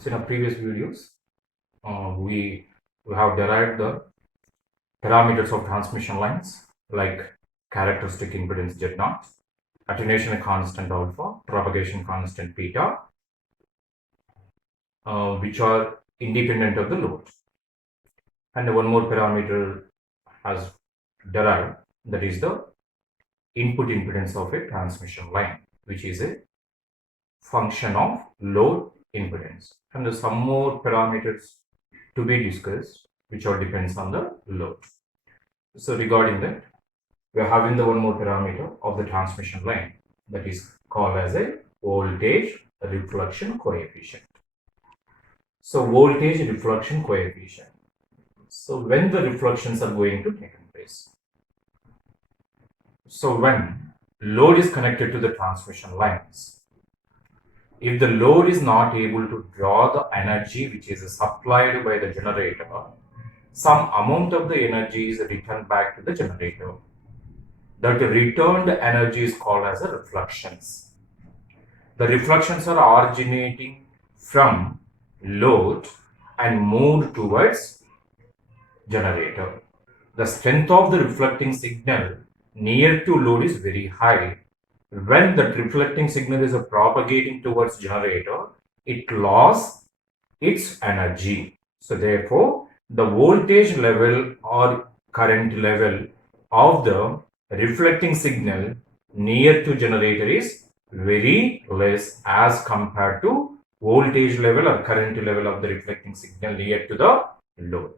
So in our previous videos, we have derived the parameters of transmission lines like characteristic impedance Z0, attenuation constant alpha, propagation constant beta, which are independent of the load. And one more parameter has derived, that is the input impedance of a transmission line, which is a function of load impedance. And there's some more parameters to be discussed, which all depends on the load. So regarding that, we are having the one more parameter of the transmission line, that is called as a voltage reflection coefficient. So voltage reflection coefficient. So when the reflections are going to take place. So when load is connected to the transmission lines, if the load is not able to draw the energy which is supplied by the generator, some amount of the energy is returned back to the generator. That returned energy is called as the reflections. The reflections are originating from load and moved towards generator. The strength of the reflecting signal near to load is very high. When the reflecting signal is propagating towards generator, it loses its energy. So therefore, the voltage level or current level of the reflecting signal near to generator is very less as compared to voltage level or current level of the reflecting signal near to the load.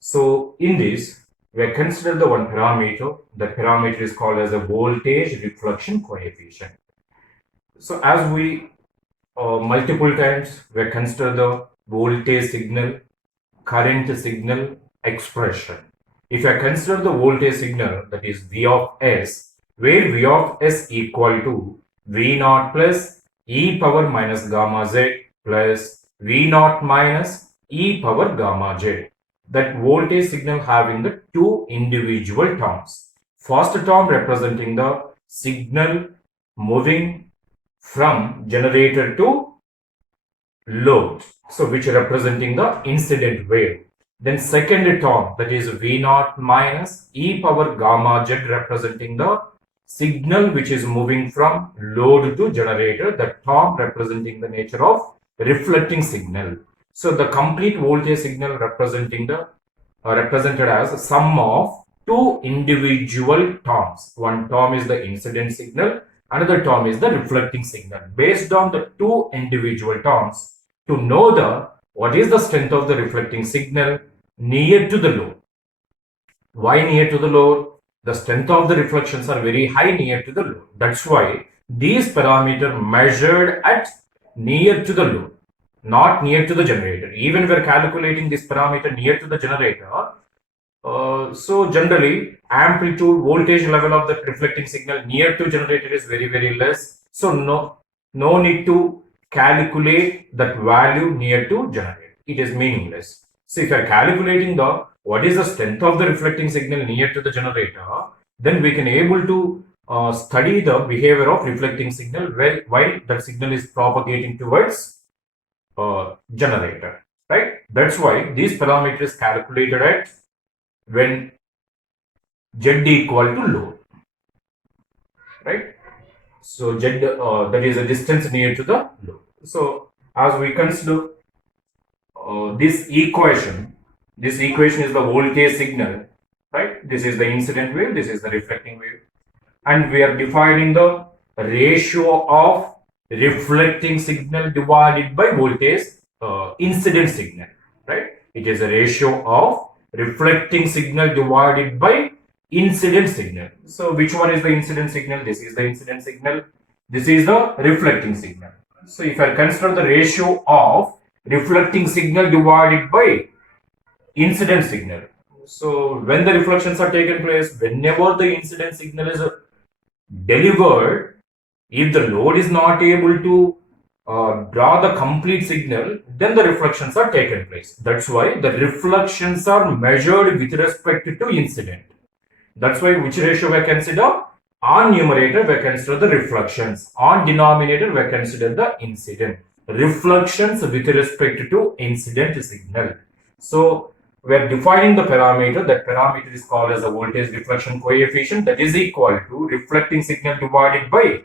So in this, we consider the one parameter. That parameter is called as a voltage reflection coefficient. So as we multiple times we consider the voltage signal, current signal expression. If I consider the voltage signal, that is V of S, where V of S equal to V naught plus e power minus gamma z plus V naught minus e power gamma z. That voltage signal having the two individual terms. First term representing the signal moving from generator to load, so which representing the incident wave. Then second term, that is V naught minus e power gamma z, representing the signal which is moving from load to generator, the term representing the nature of reflecting signal. So the complete voltage signal representing the represented as sum of two individual terms. One term is the incident signal, another term is the reflecting signal. Based on the two individual terms, to know the what is the strength of the reflecting signal near to the load. Why near to the load? The strength of the reflections are very high near to the load. That's why these parameters measured at near to the load, not near to the generator. Even we are calculating this parameter near to the generator. So generally, amplitude voltage level of the reflecting signal near to generator is very less. So no need to calculate that value near to generator. It is meaningless. So if you are calculating the what is the strength of the reflecting signal near to the generator, then we can able to study the behavior of reflecting signal while that signal is propagating towards generator, right? That's why these parameters calculated at when Z equal to load, right? So Z that is a distance near to the load. So as we consider this equation is the voltage signal, right? This is the incident wave, this is the reflecting wave, and we are defining the ratio of reflecting signal divided by voltage incident signal, right? It is a ratio of reflecting signal divided by incident signal. So which one is the incident signal? This is the incident signal, this is the reflecting signal. So if I consider the ratio of reflecting signal divided by incident signal, so when the reflections are taken place, whenever the incident signal is delivered, if the load is not able to draw the complete signal, then the reflections are taken place. That's why the reflections are measured with respect to incident. That's why which ratio we consider? On numerator we consider the reflections, on denominator we consider the incident. reflections with respect to incident signal. So we are defining the parameter. That parameter is called as a voltage reflection coefficient, that is equal to reflecting signal divided by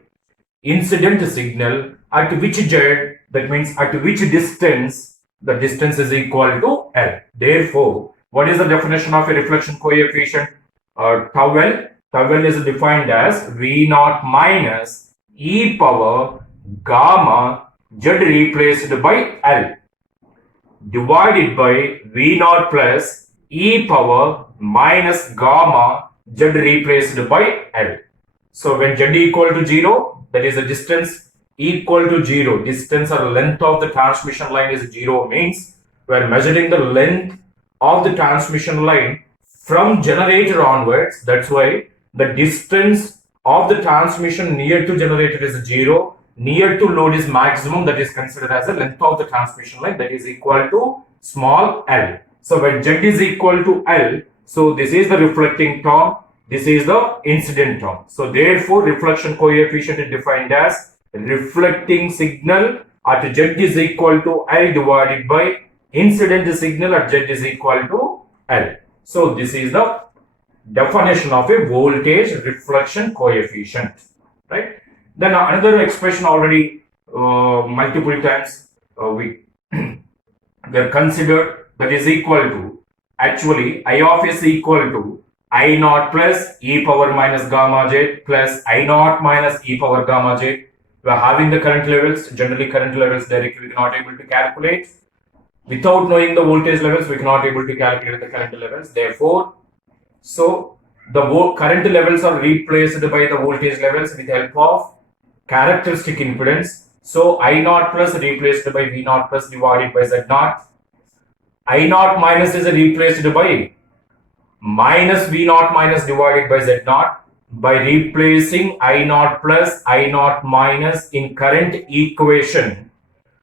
incident signal at which z, that means at which distance, the distance is equal to L. Therefore, what is the definition of a reflection coefficient? Tau L. Tau L is defined as V naught minus e power gamma z replaced by L divided by V naught plus e power minus gamma z replaced by L. So when z equal to 0, that is the distance equal to 0. Distance or length of the transmission line is 0 means we are measuring the length of the transmission line from generator onwards. That's why the distance of the transmission near to generator is 0. Near to load is maximum, that is considered as the length of the transmission line, that is equal to small l. So when z is equal to L, so this is the reflecting term, this is the incident term. So therefore reflection coefficient is defined as reflecting signal at z is equal to L divided by incident signal at z is equal to L. So this is the definition of a voltage reflection coefficient, right? Then another expression already multiple times we have considered, that is equal to, actually I of s equal to I naught plus e power minus gamma z plus I naught minus e power gamma z. We are having the current levels. Generally current levels directly we cannot able to calculate. Without knowing the voltage levels, we cannot able to calculate the current levels. Therefore, so the current levels are replaced by the voltage levels with help of characteristic impedance. So I naught plus replaced by V naught plus divided by Z naught. I naught minus is replaced by minus V naught minus divided by Z naught. By replacing I naught plus I naught minus in current equation,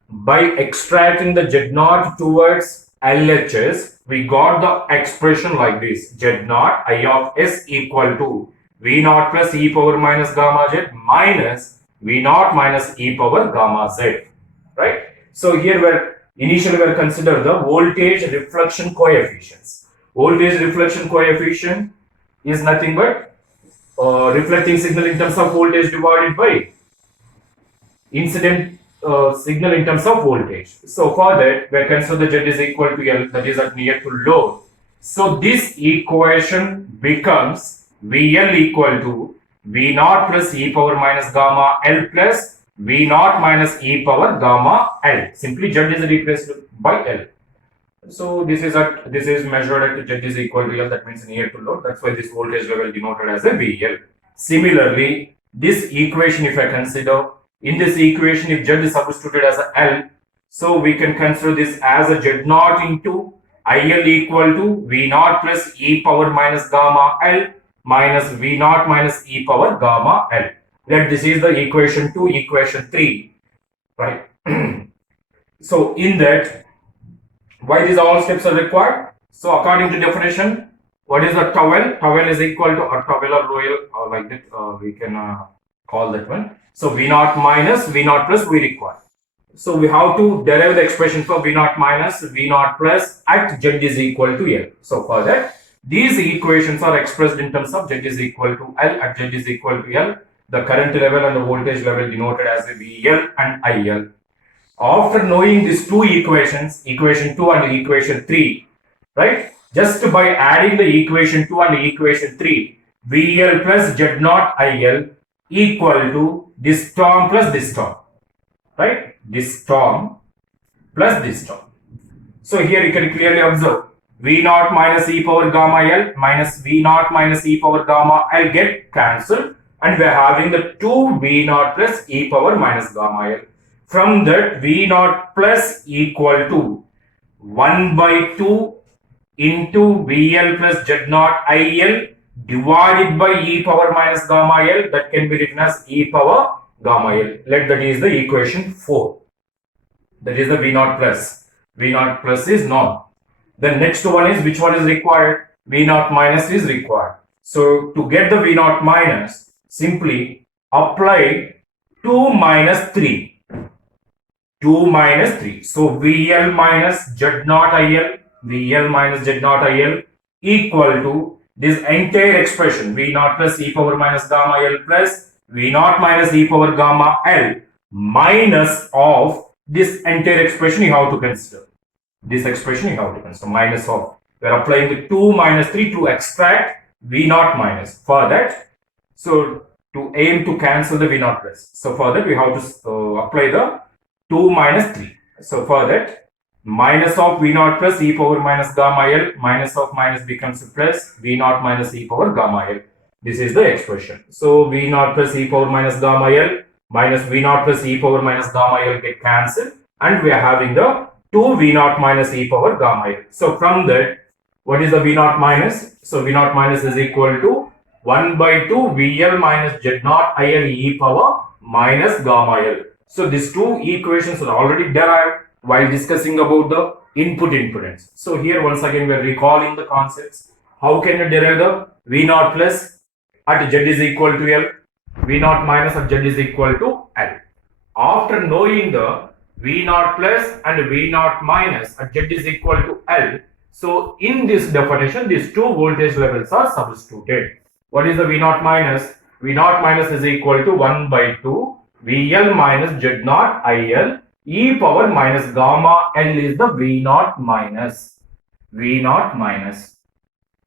by extracting the Z naught towards LHS, we got the expression like this: Z naught I of S equal to V naught plus e power minus gamma Z minus V naught minus e power gamma Z, right? So here we're initially we're consider the voltage reflection coefficients. Voltage reflection coefficient is nothing but reflecting signal in terms of voltage divided by incident signal in terms of voltage. So for that, we consider Z is equal to L, that is at near to load. So this equation becomes VL equal to V naught plus e power minus gamma L plus V naught minus e power gamma L. Simply Z is replaced by L. So this is measured at Z is equal to L, that means near to load. That's why this voltage level denoted as a VL. Similarly, this equation, if I consider, in this equation, if Z is substituted as a L, so we can consider this as a Z naught into IL equal to V naught plus e power minus gamma L minus V naught minus e power gamma L. That this is the equation 2, equation 3, right? So in that, why these all steps are required? So according to definition, what is the tau L? Tau L is equal to, or tau L or rho L, or like that, we can call that one. So V naught minus V naught plus we require. So we have to derive the expression for V naught minus V naught plus at Z is equal to L. So for that, these equations are expressed in terms of Z is equal to L at Z is equal to L. The current level and the voltage level denoted as a VL and IL. After knowing these two equations, equation 2 and equation 3, right? Just by adding the equation 2 and equation 3, VL plus Z naught IL equal to this term plus this term, right? This term plus this term. So here you can clearly observe V naught minus e power gamma L minus V naught minus e power gamma L get cancelled, and we are having the 2 V naught plus e power minus gamma L. From that, V naught plus equal to 1 by 2 into VL plus Z naught IL divided by e power minus gamma L, that can be written as e power gamma L. Let that is the equation 4. That is the V naught plus. V naught plus is known. The next one is, which one is required? V naught minus is required. So to get the V naught minus, simply apply 2 minus 3. 2 minus 3. So VL minus Z naught IL, VL minus Z naught IL equal to this entire expression V naught plus e power minus gamma L plus V naught minus e power gamma L minus of this entire expression you have to consider. This expression you have to consider minus of. We are applying the 2 minus 3 to extract V naught minus. For that, so to aim to cancel the V naught plus. So for that we have to apply the 2 minus 3. So for that, minus of V naught plus e power minus gamma L, minus of minus becomes plus V naught minus e power gamma L. This is the expression. So V naught plus e power minus gamma L minus V naught plus e power minus gamma L get cancelled, and we are having the 2 V naught minus e power gamma L. So from that, what is the V naught minus? So V naught minus is equal to 1 by 2 VL minus Z naught IL e power minus gamma L. So these two equations are already derived while discussing about the input impedance. So here once again we are recalling the concepts. How can you derive the V naught plus at Z is equal to L, V naught minus at Z is equal to L. After knowing the V naught plus and V naught minus at Z is equal to L, so in this definition these two voltage levels are substituted. What is the V naught minus? V naught minus is equal to 1 by 2 VL minus Z naught IL e power minus gamma L is the V naught minus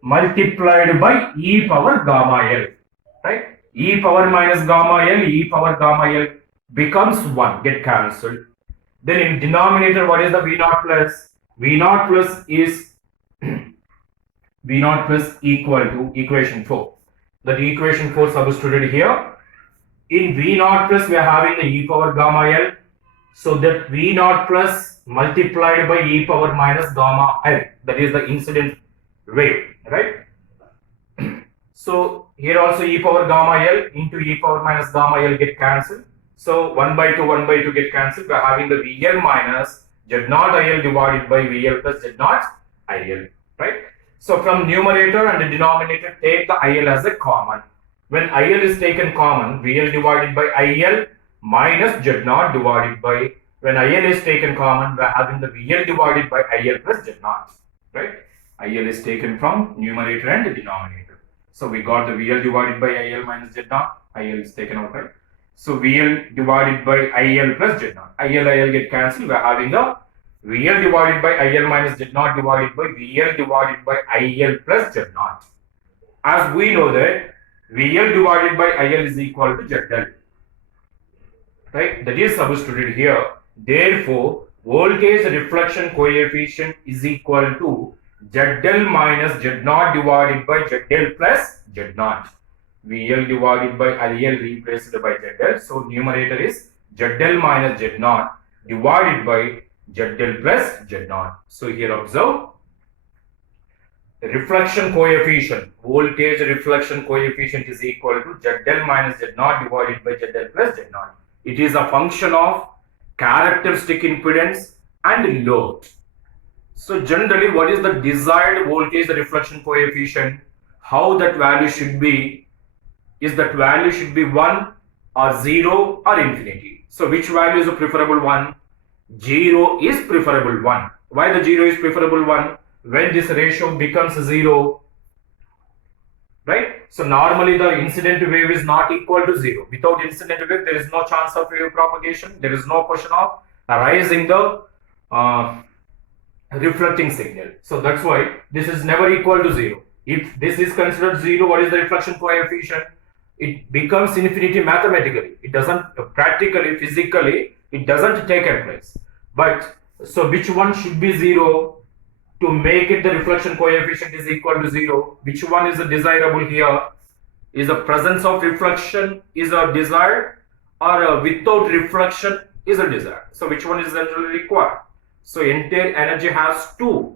multiplied by e power gamma L, right? E power minus gamma L, e power gamma L becomes 1, get cancelled. Then in denominator, what is the V naught plus? V naught plus is V naught plus equal to equation 4. That equation 4 substituted here. In V naught plus we are having the e power gamma L. So that V naught plus multiplied by e power minus gamma L. That is the incident wave, right? So here also e power gamma L into e power minus gamma L get cancelled. So 1 by 2 get cancelled. We are having the VL minus Z naught IL divided by VL plus Z naught IL, right? So from numerator and the denominator, take the IL as a common. When IL is taken common, VL divided by IL minus Z naught divided by, when IL is taken common, we are having the VL divided by IL plus Z naught, right? IL is taken from numerator and the denominator. So we got the VL divided by IL minus Z naught, IL is taken out, right? So VL divided by IL plus Z naught, IL get cancelled, we are having the VL divided by IL minus Z naught divided by VL divided by IL plus Z naught. As we know that VL divided by IL is equal to ZL, right? That is substituted here. Therefore, voltage reflection coefficient is equal to ZL minus Z naught divided by ZL plus Z naught. VL divided by IL replaced by ZL. So numerator is ZL minus Z naught divided by ZL plus Z naught. So here observe, reflection coefficient, voltage reflection coefficient is equal to ZL minus Z naught divided by ZL plus Z naught. It is a function of characteristic impedance and load. So generally, what is the desired voltage reflection coefficient? How that value should be? Is that value should be 1 or 0 or infinity. So which value is a preferable one? 0 is preferable one. Why the 0 is preferable one? When this ratio becomes 0, right? So normally the incident wave is not equal to 0. Without incident wave, there is no chance of wave propagation. There is no question of arising the reflecting signal. So that's why this is never equal to 0. If this is considered 0, what is the reflection coefficient? It becomes infinity mathematically. It doesn't practically, physically, it doesn't take place. But so which one should be 0 to make it the reflection coefficient is equal to 0? Which one is desirable here? Is the presence of reflection is a desired, or without reflection is a desired? So which one is generally required? So entire energy has to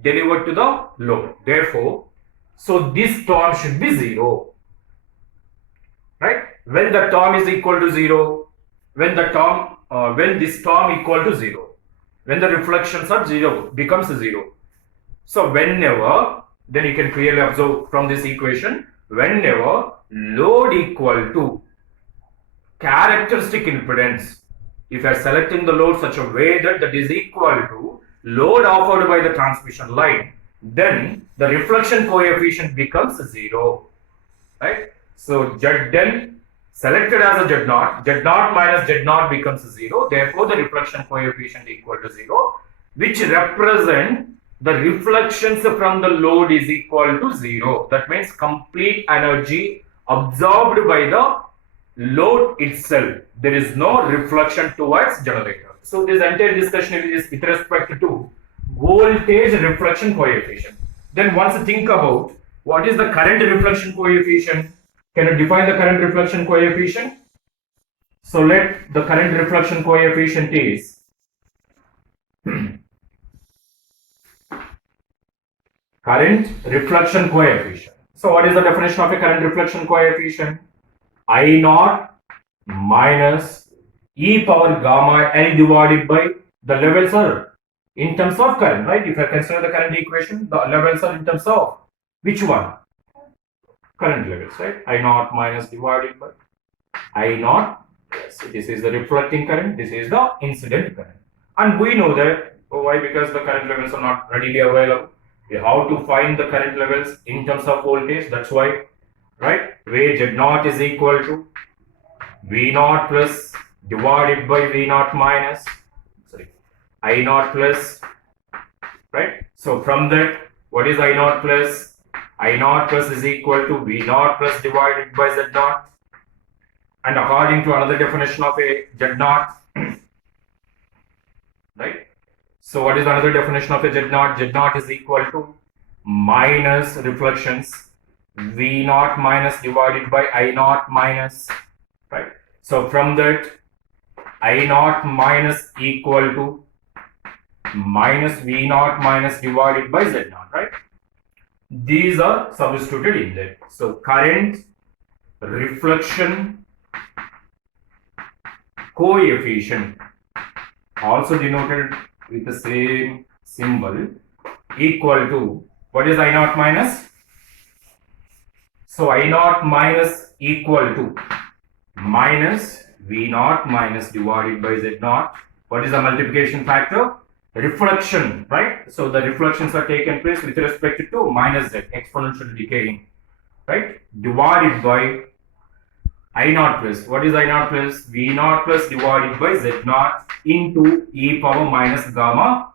deliver to the load. Therefore, so this term should be 0. Right? When the term is equal to 0, when this term equal to 0, when the reflections are 0, becomes 0. So whenever, then you can clearly observe from this equation, whenever load equal to characteristic impedance, if you are selecting the load such a way that is equal to load offered by the transmission line, then the reflection coefficient becomes 0, right? So Z selected as a Z0 minus Z0 becomes 0. Therefore, the reflection coefficient equal to 0, which represent the reflections from the load is equal to 0. That means complete energy absorbed by the load itself. There is no reflection towards generator. So this entire discussion is with respect to voltage reflection coefficient. Then once think about what is the current reflection coefficient. Can you define the current reflection coefficient? So let the current reflection coefficient is current reflection coefficient. So what is the definition of a current reflection coefficient? I naught minus e power gamma L divided by the levels are in terms of current, right? If I consider the current equation, the levels are in terms of which one? Current levels, right? I naught minus divided by I naught. Yes, this is the reflecting current, this is the incident current. And we know that. Why? Because the current levels are not readily available. We have to find the current levels in terms of voltage. That's why, right? Where Z0 is equal to V0 plus divided by V0 minus, I naught plus, right? So from that, what is I naught plus? I naught plus is equal to V0 plus divided by Z0. And according to another definition of a Z0, right? So what is another definition of a Z0? Z0 is equal to minus reflections V0 minus divided by I naught minus, right? So from that, I naught minus equal to minus V0 minus divided by Z0, right? These are substituted in there. So current reflection coefficient, also denoted with the same symbol, equal to, what is I naught minus? So I naught minus equal to minus V0 minus divided by Z0. What is the multiplication factor? Reflection, right? So the reflections are taken place with respect to minus Z, exponential decaying, right? Divided by I naught plus. What is I naught plus? V0 plus divided by Z0 into e power minus gamma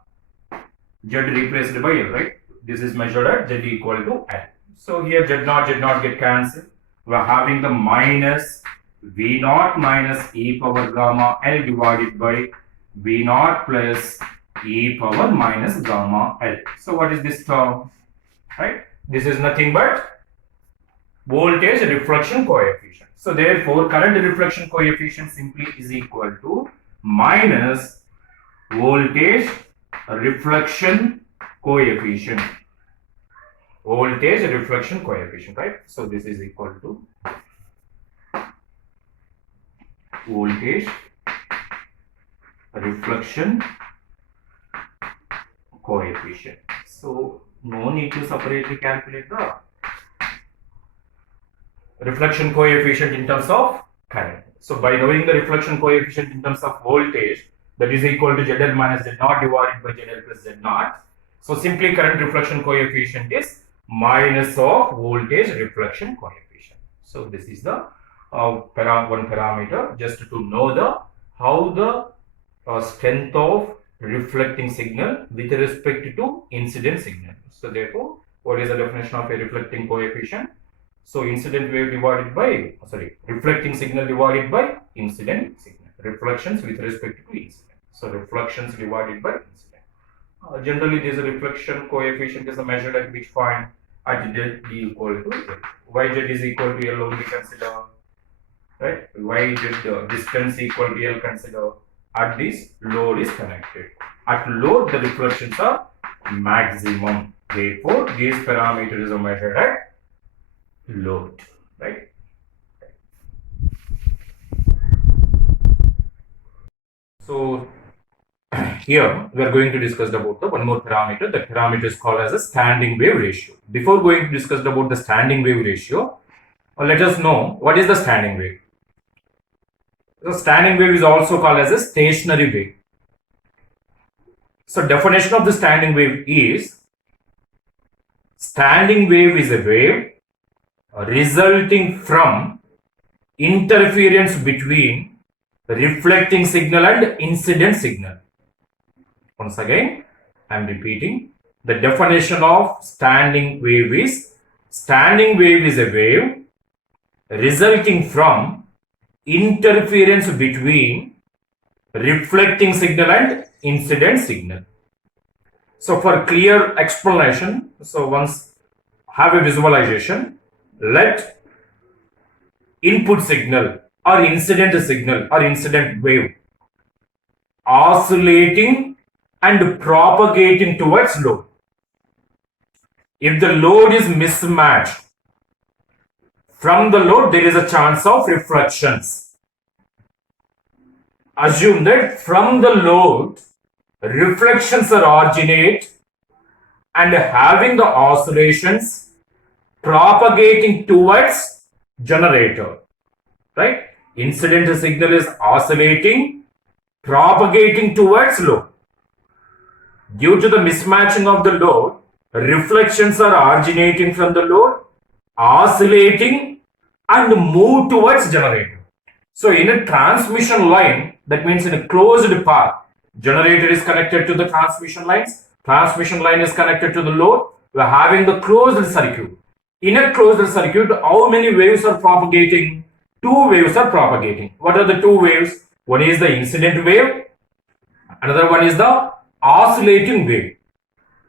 Z replaced by L, right? This is measured at Z equal to L. So here Z0 get cancelled. We are having the minus V0 minus e power gamma L divided by V0 plus e power minus gamma L. So what is this term? Right? This is nothing but voltage reflection coefficient. So therefore, current reflection coefficient simply is equal to minus voltage reflection coefficient. Voltage reflection coefficient, right? So this is equal to voltage reflection coefficient. So no need to separately calculate the reflection coefficient in terms of current. So by knowing the reflection coefficient in terms of voltage, that is equal to ZL minus Z0 divided by ZL plus Z0. So simply current reflection coefficient is minus of voltage reflection coefficient. So this is the one parameter just to know the how the strength of reflecting signal with respect to incident signal. So therefore, what is the definition of a reflecting coefficient? So incident wave divided by, reflecting signal divided by incident signal. Reflections with respect to incident. So reflections divided by incident. Generally, this reflection coefficient is measured at which point? At Z equal to L. Why Z is equal to L only consider, right? Why Z distance equal to L consider? At this load is connected. At load, the reflections are maximum. Therefore, these parameters are measured at load, right? So here we are going to discuss about the one more parameter. The parameter is called as a standing wave ratio. Before going to discuss about the standing wave ratio, let us know what is the standing wave. The standing wave is also called as a stationary wave. So definition of the standing wave is, standing wave is a wave resulting from interference between reflecting signal and incident signal. Once again, I am repeating. The definition of standing wave is, standing wave is a wave resulting from interference between reflecting signal and incident signal. So for clear explanation, so once have a visualization, let input signal or incident wave oscillating and propagating towards load. If the load is mismatched, from the load there is a chance of reflections. Assume that from the load reflections are originate and having the oscillations propagating towards generator, right? Incident signal is oscillating, propagating towards load. Due to the mismatching of the load, reflections are originating from the load, oscillating and move towards generator. So in a transmission line, that means in a closed path, generator is connected to the transmission lines, transmission line is connected to the load, we are having the closed circuit. In a closed circuit, how many waves are propagating? Two waves are propagating. What are the two waves? One is the incident wave, another one is the oscillating wave,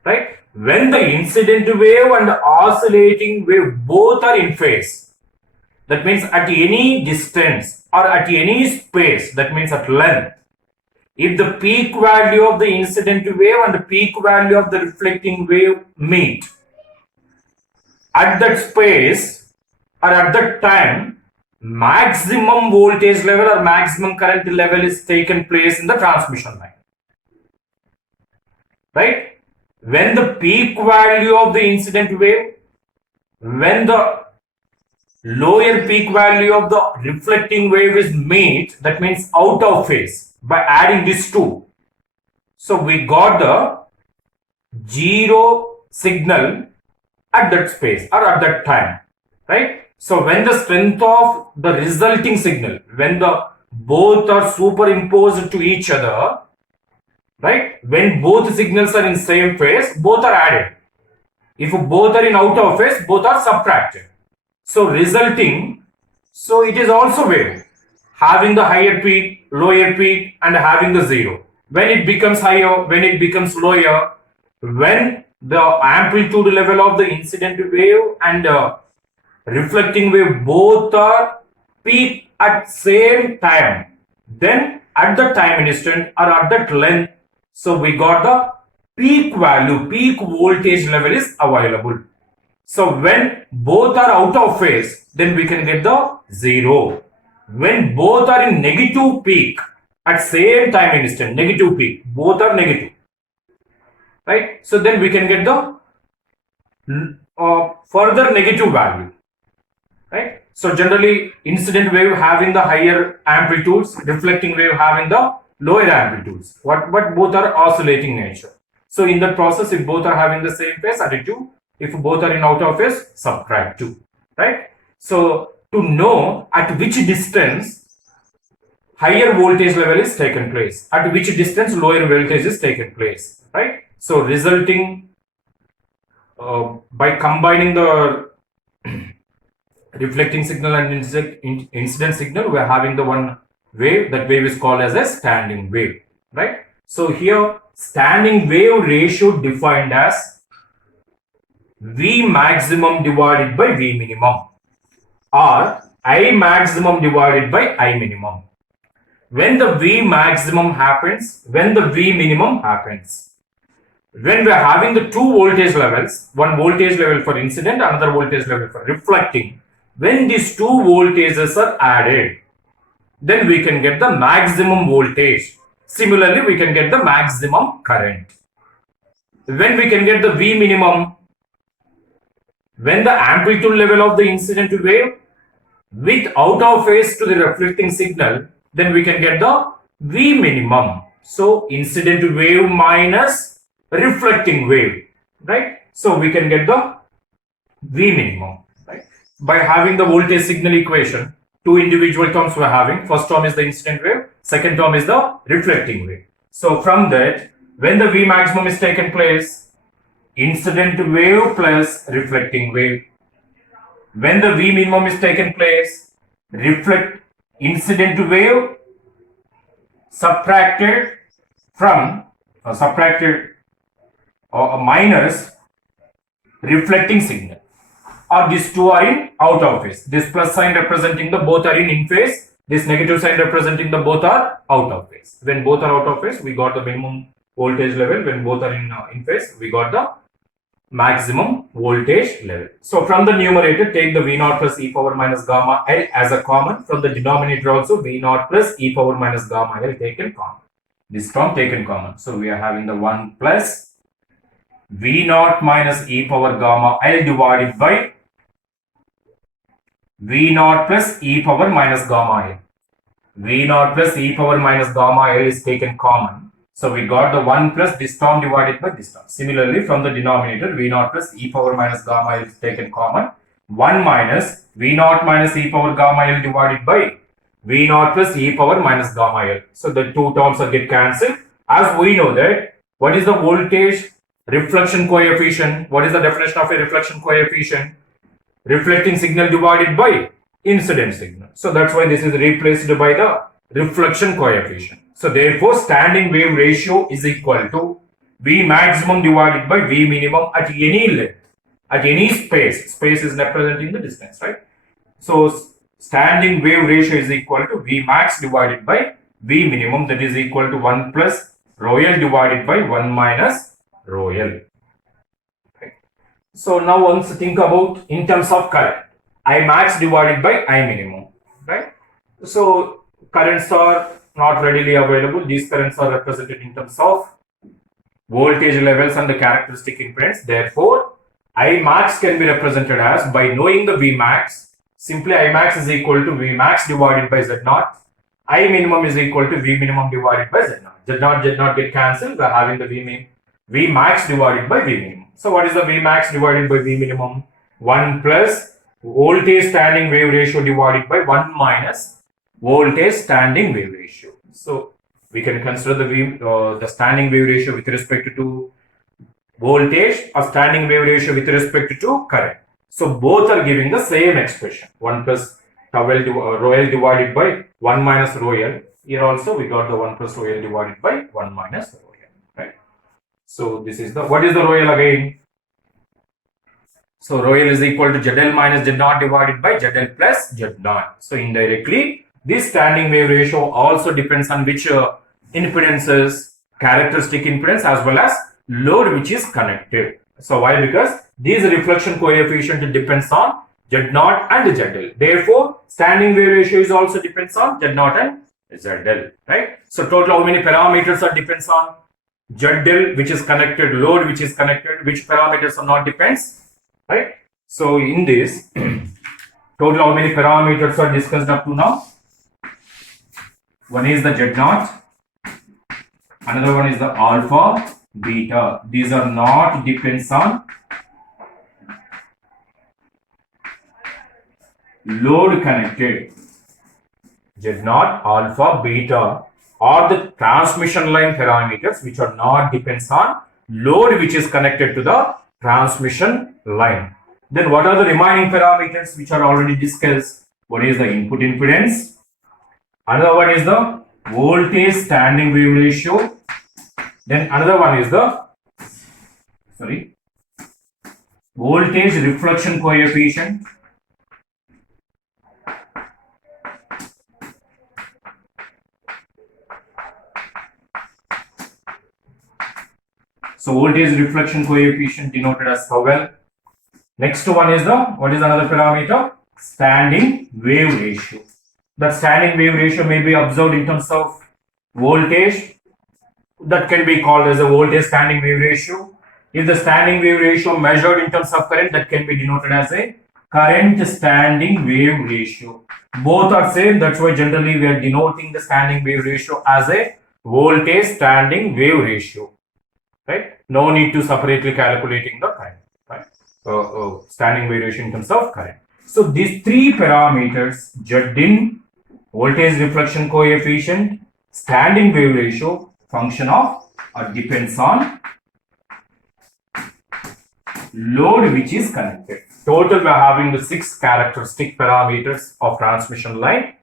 right? When the incident wave and oscillating wave both are in phase, that means at any distance or at any space, that means at length, if the peak value of the incident wave and the peak value of the reflecting wave meet, at that space or at that time, maximum voltage level or maximum current level is taken place in the transmission line, right? When the peak value of the incident wave, when the lower peak value of the reflecting wave is meet, that means out of phase, by adding these two. So we got the zero signal at that space or at that time, right? So when the strength of the resulting signal, when the both are superimposed to each other, right? When both signals are in same phase, both are added. If both are in out of phase, both are subtracted. So resulting, so it is also wave, having the higher peak, lower peak and having the zero. When it becomes higher, when it becomes lower, when the amplitude level of the incident wave and reflecting wave both are peak at same time, then at the time instant or at that length, so we got the peak value, peak voltage level is available. So when both are out of phase, then we can get the zero. When both are in negative peak at same time instant, negative peak, both are negative, right? So then we can get the further negative value, right? So generally incident wave having the higher amplitudes, reflecting wave having the lower amplitudes, but both are oscillating nature. So in that process, if both are having the same phase, add 2. If both are in out of phase, subtract 2, right? So to know at which distance higher voltage level is taken place, at which distance lower voltage is taken place, right? So resulting by combining the reflecting signal and incident signal, we are having the one wave. That wave is called as a standing wave, right? So here standing wave ratio defined as V maximum divided by V minimum or I maximum divided by I minimum. When the V maximum happens, when the V minimum happens, when we are having the two voltage levels, one voltage level for incident, another voltage level for reflecting, when these two voltages are added, then we can get the maximum voltage. Similarly, we can get the maximum current. When we can get the V minimum, when the amplitude level of the incident wave with out of phase to the reflecting signal, then we can get the V minimum. So incident wave minus reflecting wave, right? So we can get the V minimum, right? By having the voltage signal equation, two individual terms we're having. First term is the incident wave, second term is the reflecting wave. So from that, when the V maximum is taken place, incident wave plus reflecting wave. When the V minimum is taken place, incident wave subtracted from minus reflecting signal, or these two are in out of phase. This plus sign representing the both are in phase, this negative sign representing the both are out of phase. When both are out of phase, we got the minimum voltage level. When both are in phase, we got the maximum voltage level. So from the numerator, take the V naught plus e power minus gamma L as a common. From the denominator also, V naught plus e power minus gamma L taken common. This term taken common. So we are having the 1 plus V naught minus e power gamma L divided by V naught plus e power minus gamma L. V naught plus e power minus gamma L is taken common. So we got the 1 plus this term divided by this term. Similarly, from the denominator, V naught plus e power minus gamma L is taken common. 1 minus V naught minus e power gamma L divided by V naught plus e power minus gamma L. So the two terms are get cancelled. As we know that, what is the voltage reflection coefficient? What is the definition of a reflection coefficient? Reflecting signal divided by incident signal. So that's why this is replaced by the reflection coefficient. So therefore, standing wave ratio is equal to V maximum divided by V minimum at any length, at any space. Space is representing the distance, right? So standing wave ratio is equal to V max divided by V minimum, that is equal to 1 plus rho L divided by 1 minus rho L. Okay. So now once think about in terms of current, I max divided by I minimum, right? So currents are not readily available. These currents are represented in terms of voltage levels and the characteristic impedance. Therefore, I max can be represented as, by knowing the V max, simply I max is equal to V max divided by Z naught. I minimum is equal to V minimum divided by Z naught. Z naught get cancelled. We are having the V max divided by V minimum. So what is the V max divided by V minimum? 1 plus voltage standing wave ratio divided by 1 minus voltage standing wave ratio. So we can consider the standing wave ratio with respect to voltage or standing wave ratio with respect to current. So both are giving the same expression, 1 plus rho L divided by 1 minus rho L. Here also we got the 1 plus rho L divided by 1 minus rho L, right? So this is the, what is the rho L again? So rho L is equal to ZL minus Z naught divided by ZL plus Z naught. So indirectly, this standing wave ratio also depends on which impedances, characteristic impedance as well as load which is connected. So why? Because these reflection coefficient depends on Z0 and ZL. Therefore, standing wave ratio is also depends on Z0 and ZL, right? So total how many parameters are depends on ZL which is connected, load which is connected, which parameters are not depends, right? So in this, total how many parameters are discussed up to now? One is the Z0, another one is the alpha, beta. These are not depends on load connected. Z0, alpha, beta are the transmission line parameters which are not depends on load which is connected to the transmission line. Then what are the remaining parameters which are already discussed? One is the input impedance. Another one is the voltage standing wave ratio. Then another one is the voltage reflection coefficient. So voltage reflection coefficient denoted as VL. Next one is what is another parameter? Standing wave ratio. The standing wave ratio may be observed in terms of voltage. That can be called as a voltage standing wave ratio. If the standing wave ratio measured in terms of current, that can be denoted as a current standing wave ratio. Both are same. That's why generally we are denoting the standing wave ratio as a voltage standing wave ratio. Right? No need to separately calculating the current. Right? Standing wave ratio in terms of current. So these three parameters, Zdin, voltage reflection coefficient, standing wave ratio, function of or depends on load which is connected. Total we are having the 6 characteristic parameters of transmission line.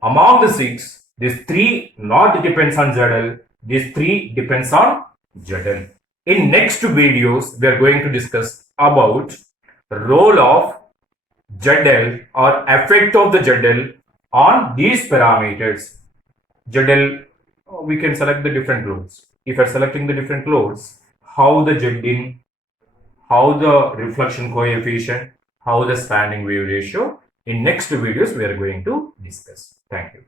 Among the 6, these 3 not depends on ZL, these 3 depends on ZL. In next videos, we are going to discuss about role of ZL or effect of the ZL on these parameters. ZL, we can select the different loads. If you are selecting the different loads, how the Zdin, how the reflection coefficient, how the standing wave ratio. In next videos, we are going to discuss. Thank you.